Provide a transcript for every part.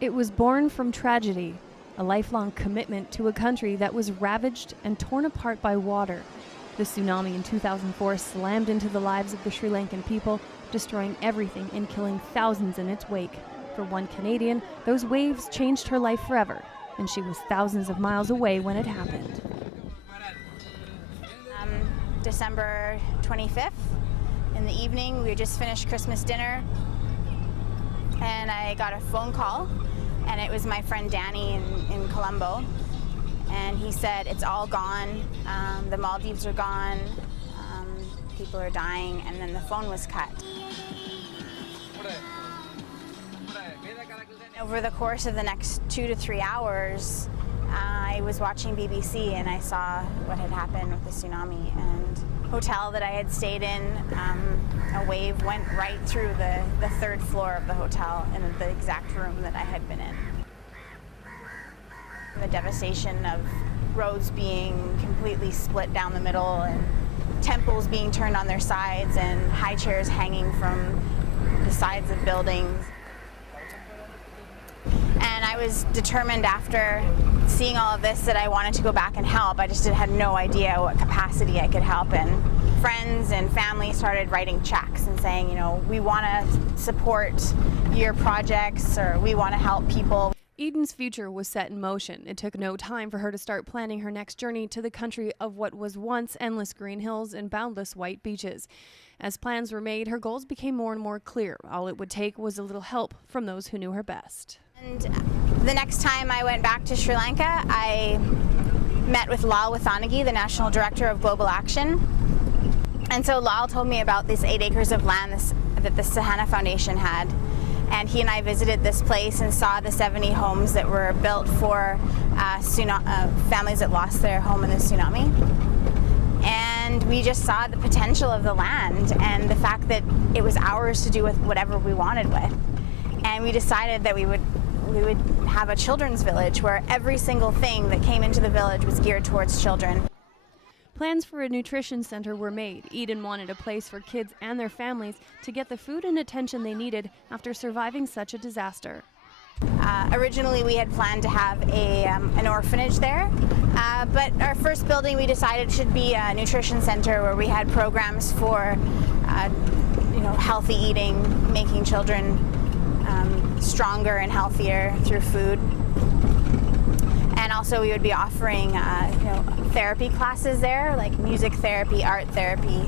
It was born from tragedy, a lifelong commitment to a country that was ravaged and torn apart by water. The tsunami in 2004 slammed into the lives of the Sri Lankan people, destroying everything and killing thousands in its wake. For one Canadian, those waves changed her life forever, and she was thousands of miles away when it happened. December 25th, in the evening, we had just finished Christmas dinner, and I got a phone call, and it was my friend Danny in Colombo, and he said, it's all gone, the Maldives are gone, people are dying, and then the phone was cut. Over the course of the next 2 to 3 hours, I was watching BBC and I saw what had happened with the tsunami, and the hotel that I had stayed in, a wave went right through the third floor of the hotel in the exact room that I had been in. The devastation of roads being completely split down the middle and temples being turned on their sides and high chairs hanging from the sides of buildings. And I was determined after seeing all of this that I wanted to go back and help. I just had no idea what capacity I could help in. Friends and family started writing checks and saying, you know, we want to support your projects, or we want to help people. Eden's future was set in motion. It took no time for her to start planning her next journey to the country of what was once endless green hills and boundless white beaches. As plans were made, her goals became more and more clear. All it would take was a little help from those who knew her best. And the next time I went back to Sri Lanka, I met with Lal Wathanagi, the National Director of Global Action. And so Lal told me about these 8 acres of land that the Sahana Foundation had. And he and I visited this place and saw the 70 homes that were built for families that lost their home in the tsunami. And we just saw the potential of the land and the fact that it was ours to do with whatever we wanted with. And we decided that we would have a children's village where every single thing that came into the village was geared towards children. Plans for a nutrition center were made. Eden wanted a place for kids and their families to get the food and attention they needed after surviving such a disaster. Originally, we had planned to have an orphanage there, but our first building we decided should be a nutrition center where we had programs for healthy eating, making children stronger and healthier through food. And also we would be offering therapy classes there, like music therapy, art therapy.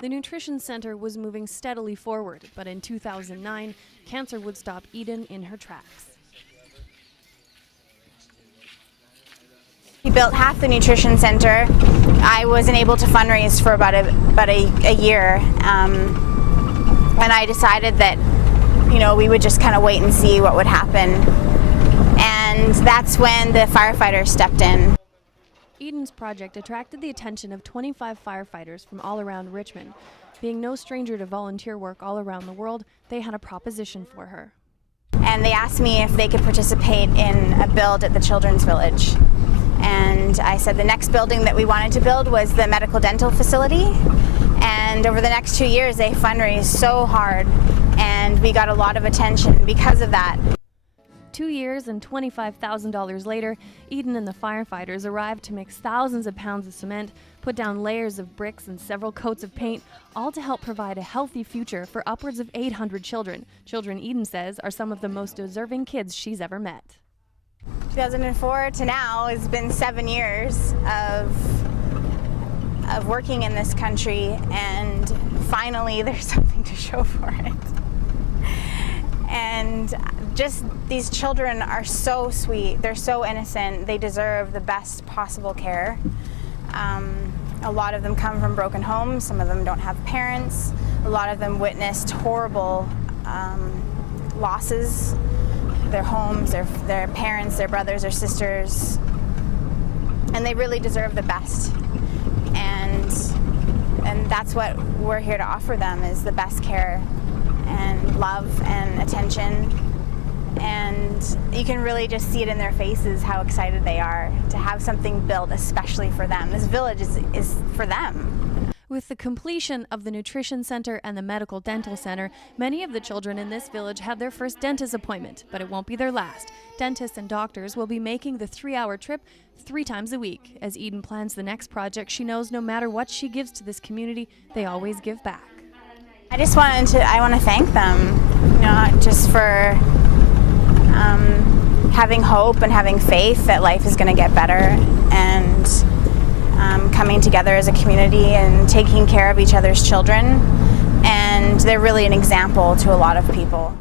The nutrition center was moving steadily forward, but in 2009, cancer would stop Eden in her tracks. We built half the nutrition center. I wasn't able to fundraise for about a year, and I decided that we would just kind of wait and see what would happen. And that's when the firefighters stepped in. Eden's project attracted the attention of 25 firefighters from all around Richmond. Being no stranger to volunteer work all around the world, they had a proposition for her. And they asked me if they could participate in a build at the Children's Village. And I said the next building that we wanted to build was the medical dental facility. And over the next 2 years, they fundraised so hard, and we got a lot of attention because of that. 2 years and $25,000 later, Eden and the firefighters arrived to mix thousands of pounds of cement, put down layers of bricks and several coats of paint, all to help provide a healthy future for upwards of 800 children. Children, Eden says, are some of the most deserving kids she's ever met. 2004 to now has been 7 years of working in this country, and finally there's something to show for it. And just these children are so sweet, they're so innocent, they deserve the best possible care. A lot of them come from broken homes, some of them don't have parents, a lot of them witnessed horrible losses, their homes, their parents, their brothers, their sisters, and they really deserve the best. And that's what we're here to offer them, is the best care and love and attention. And you can really just see it in their faces how excited they are to have something built especially for them. This village is for them. With the completion of the nutrition center and the medical dental center, many of the children in this village have their first dentist appointment, but it won't be their last. Dentists and doctors will be making the 3-hour trip 3 times a week. As Eden plans the next project, she knows no matter what she gives to this community, they always give back. I want to thank them, just for having hope and having faith that life is going to get better, and coming together as a community and taking care of each other's children. And they're really an example to a lot of people.